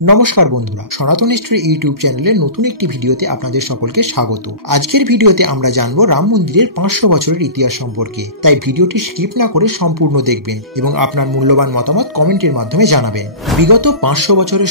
নমস্কার বন্ধুরা, সনাতন হিস্ট্রি ইউটিউব চ্যানেলের নতুন একটি ভিডিওতে আপনাদের সকলকে স্বাগত। আজকের ভিডিওতে আমরা জানবো রাম মন্দিরের 500 বছরের ইতিহাস সম্পর্কে। তাই ভিডিওটি স্কিপ না করে সম্পূর্ণ দেখবেন এবং আপনার মূল্যবান মতামত কমেন্টের মাধ্যমে জানাবেন। বিগত 500 বছরের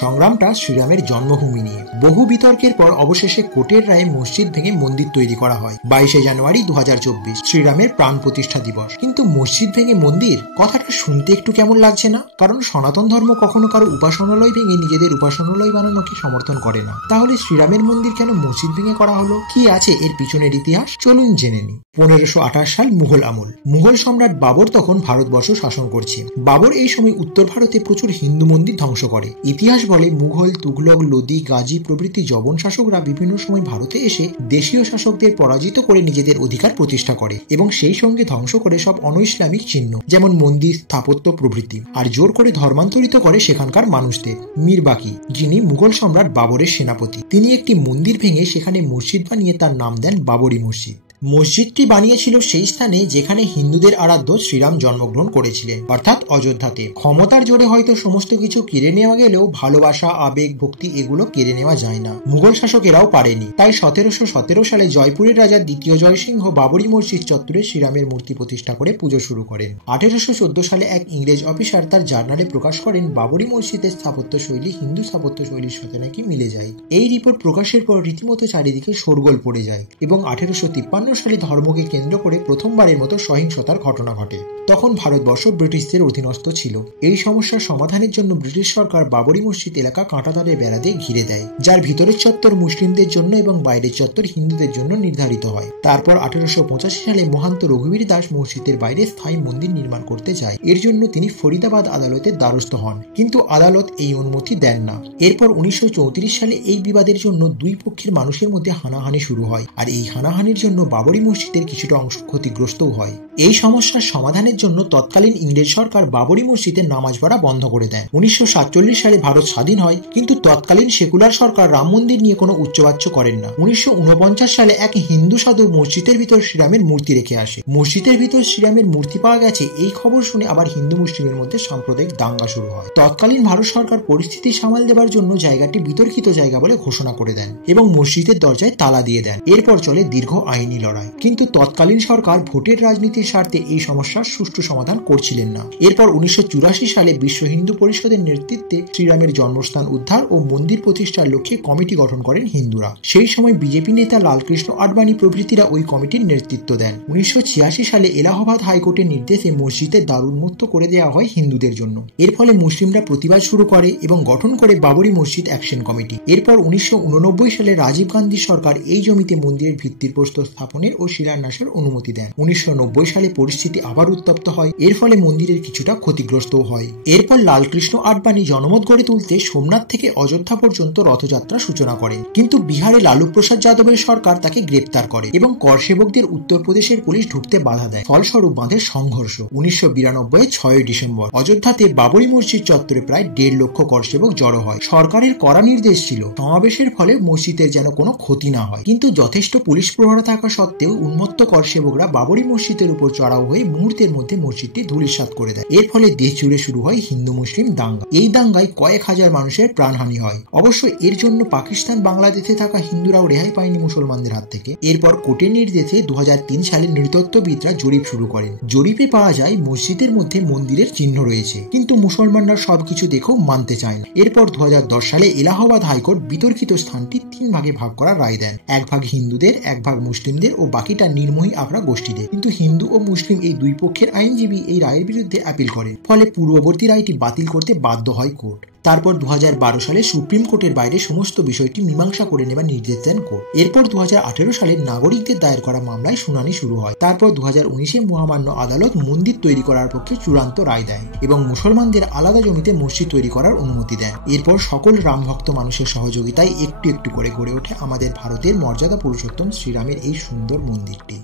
সংগ্রামটা শ্রীরামের জন্মভূমি নিয়ে। বহু বিতর্কের পর অবশেষে কোর্টের রায়ে মসজিদ ভেঙে মন্দির তৈরি করা হয় 22 জানুয়ারি 2024, শ্রীরামের প্রাণ প্রতিষ্ঠা দিবস। কিন্তু মসজিদ ভেঙে মন্দির কথাটা শুনতে একটু কেমন লাগছে না? কারণ সনাতন ধর্ম কখনো কারো উপাসনালয় ভেঙে নিজেদের উপাসনালয় বানানোকে সমর্থন করে না। তাহলে শ্রীরামের মন্দির কেন মসজিদ ভেঙে করা হলো? কি আছে এর পিছনের ইতিহাস? চলুন জেনে নিই। 1528 সাল মুঘল আমল। মুঘল সম্রাট বাবর তখন ভারতবর্ষ শাসন করছে। বাবর এই সময় উত্তর ভারতে প্রচুর হিন্দু মন্দির ধ্বংস করে। ইতিহাস বলে মুঘল, তুগলক, লোদি, গাজী প্রভৃতি যবন শাসকরা বিভিন্ন সময় ভারতে এসে দেশীয় শাসকদের পরাজিত করে নিজেদের অধিকার প্রতিষ্ঠা করে এবং সেই সঙ্গে ধ্বংস করে সব অনইসলামিক চিহ্ন যেমন মন্দির, স্থাপত্য প্রভৃতি, আর জোর করে ধর্মান্তরিত করে সেখানকার মানুষদের। মীর বাকি, যিনি মুঘল সম্রাট বাবরের সেনাপতি, তিনি একটি মন্দির ভেঙে সেখানে মসজিদ বানিয়ে তার নাম দেন বাবরি মসজিদ। মসজিদটি বানিয়েছিল সেই স্থানে যেখানে হিন্দুদের আরাধ্য শ্রীরাম জন্মগ্রহণ করেছিলেন, অর্থাৎ অযোধ্যাতে। ক্ষমতার জোরে হয়তো সমস্ত কিছু কেড়ে নেওয়া গেলেও ভালোবাসা, আবেগ, ভক্তি এগুলো কেড়ে নেওয়া যায় না। মুঘল শাসকেরাও পারেনি। তাই 1717 সালে জয়পুরের রাজা দ্বিতীয় জয়সিংহ বাবরি মসজিদ চত্বরে শ্রীরামের মূর্তি প্রতিষ্ঠা করে পুজো শুরু করেন। 1814 সালে এক ইংরেজ অফিসার তার জার্নালে প্রকাশ করেন বাবরি মসজিদের স্থাপত্য শৈলী হিন্দু স্থাপত্য শৈলীর সাথে নাকি মিলে যায়। এই রিপোর্ট প্রকাশের পর রীতিমতো চারিদিকে শোরগোল পড়ে যায় এবং 1853 সালে ধর্মকে কেন্দ্র করে প্রথমবারের মতো সহিংসতার ঘটনা ঘটে। তখন ভারতবর্ষ ব্রিটিশদের অধীনস্থ ছিল। এই সমস্যার সমাধানের জন্য ব্রিটিশ সরকার বাবরি মসজিদ এলাকা কাঁটাতারের বেড়া দিয়ে ঘিরে দেয়, যার ভিতরের চত্বর মুসলিমদের জন্য এবং বাইরের চত্বর হিন্দুদের জন্য নির্ধারিত হয়। তারপর 1885 সালে মহান্ত রঘুবীর দাস মসজিদের বাইরে স্থায়ী মন্দির নির্মাণ করতে যায়। এর জন্য তিনি ফরিদাবাদ আদালতের দ্বারস্থ হন, কিন্তু আদালত এই অনুমতি দেন না। এরপর 1934 সালে এই বিবাদের জন্য দুই পক্ষের মানুষের মধ্যে হানাহানি শুরু হয়, আর এই হানাহানির জন্য বাবরি মসজিদের কিছুটা অংশ ক্ষতিগ্রস্তও হয়। এই সমস্যার সমাধানের জন্য তৎকালীন ইংরেজ সরকার বাবরি মসজিদের নামাজ পড়া বন্ধ করে দেন। 1947 সালে ভারত স্বাধীন হয়, কিন্তু তৎকালীন সেকুলার সরকার রাম মন্দির নিয়ে কোনো উচ্চবাচ্য করেন না। 1949 সালে এক হিন্দু সাধু মসজিদের ভিতর শ্রীরামের মূর্তি রেখে আসে। মসজিদের ভিতর শ্রীরামের মূর্তি পাওয়া গেছে এই খবর শুনে আবার হিন্দু মুসলিমের মধ্যে সাম্প্রদায়িক দাঙ্গা শুরু হয়। তৎকালীন ভারত সরকার পরিস্থিতি সামাল দেবার জন্য জায়গাটি বিতর্কিত জায়গা বলে ঘোষণা করে দেন এবং মসজিদের দরজায় তালা দিয়ে দেন। এরপর চলে দীর্ঘ আইনি লড়াই, কিন্তু তৎকালীন সরকার ভোটের রাজনীতির স্বার্থে এই সমস্যার সুষ্ঠু সমাধান করছিলেন না। এরপর 1984 সালে বিশ্ব হিন্দু পরিষদের নেতৃত্বে শ্রীরামের জন্মস্থান উদ্ধার ও মন্দির প্রতিষ্ঠার লক্ষ্যে কমিটি গঠন করেন হিন্দুরা। সেই সময় বিজেপি নেতা লালকৃষ্ণ আডবাণী প্রভৃতিরা ওই কমিটির নেতৃত্ব দেন। 1986 সালে এলাহাবাদ হাইকোর্টের নির্দেশে মসজিদের দ্বার উন্মুক্ত করে দেওয়া হয় হিন্দুদের জন্য। এর ফলে মুসলিমরা প্রতিবাদ শুরু করে এবং গঠন করে বাবরি মসজিদ অ্যাকশন কমিটি। এরপর 1989 সালে রাজীব গান্ধী সরকার এই জমিতে মন্দিরের ভিত্তিপ্রস্তর স্থাপনের ও শিলান্যাসের অনুমতি দেন। 1990 সালে পরিস্থিতি আবার উত্তপ্ত হয়। এর ফলে মন্দিরের কিছুটা ক্ষতিগ্রস্তও হয়। এরপর লালকৃষ্ণ আডবাণী জনমত গড়ে তুলতে সোমনাথ থেকে অযোধ্যা পর্যন্ত রথযাত্রা সূচনা করেন, কিন্তু বিহারে লালু প্রসাদ যাদবের সরকার তাকে গ্রেপ্তার করে এবং করসেবকদের উত্তরপ্রদেশের পুলিশ ঢুকতে বাধা দেয়। ফলস্বরূপ বাঁধে সংঘর্ষ। 1992 6 ডিসেম্বর অযোধ্যাতে বাবরি মসজিদ চত্বরে প্রায় 1.5 লক্ষ করসেবক জড়ো হয়। সরকারের কড়া নির্দেশ ছিল সমাবেশের ফলে মসজিদের যেন কোনো ক্ষতি না হয়, কিন্তু যথেষ্ট পুলিশ প্রহরা থাকা সত্ত্বেও উন্মত্ত করসেবকরা বাবরি মসজিদের উপর চড়াও হয়ে মুহূর্তের মধ্যে মসজিদটি ধূলিসাৎ করে দেয়। এর ফলে দেশ জুড়ে শুরু হয় হিন্দু মুসলিম দাঙ্গা। এই দাঙ্গায় কয়েক হাজার মানুষের প্রাণহানি হয়। অবশ্য এর জন্য পাকিস্তান, বাংলাদেশে থাকা হিন্দুরাও রেহাই পায়নি মুসলমানদের হাত থেকে। এরপর কোর্টের নির্দেশে 2003 সালে নৃতত্ত্ববিদরা জরিপ শুরু করেন। জরিপে পাওয়া যায় মসজিদের মধ্যে মন্দিরের চিহ্ন রয়েছে, কিন্তু মুসলমানরা সবকিছু দেখেও মানতে চায় না। এরপর 2010 সালে এলাহাবাদ হাইকোর্ট বিতর্কিত স্থানটি 3 ভাগে ভাগ করার রায় দেন। এক ভাগ হিন্দুদের, এক ভাগ মুসলিমদের ও বাকিটা নির্মোহী আখড়া গোষ্ঠীদের। কিন্তু হিন্দু ও মুসলিম এই দুই পক্ষের আইনজীবী এই রায়ের বিরুদ্ধে আপিল করেন। ফলে পূর্ববর্তী রায়টি বাতিল করতে বাধ্য হয় কোর্ট। তারপর 2012 সালে সুপ্রিম কোর্টের বাইরে সমস্ত বিষয়টি মীমাংসা করে নেবার নির্দেশ দেন কোর্ট। এরপর 2018 সালে নাগরিকদের দায়ের করা মামলায় শুনানি শুরু হয়। তারপর 2019 মহামান্য আদালত মন্দির তৈরি করার পক্ষে চূড়ান্ত রায় দেয় এবং মুসলমানদের আলাদা জমিতে মসজিদ তৈরি করার অনুমতি দেন। এরপর সকল রাম ভক্ত মানুষের সহযোগিতায় একটু একটু করে গড়ে ওঠে আমাদের ভারতের মর্যাদা পুরুষোত্তম শ্রীরামের এই সুন্দর মন্দিরটি।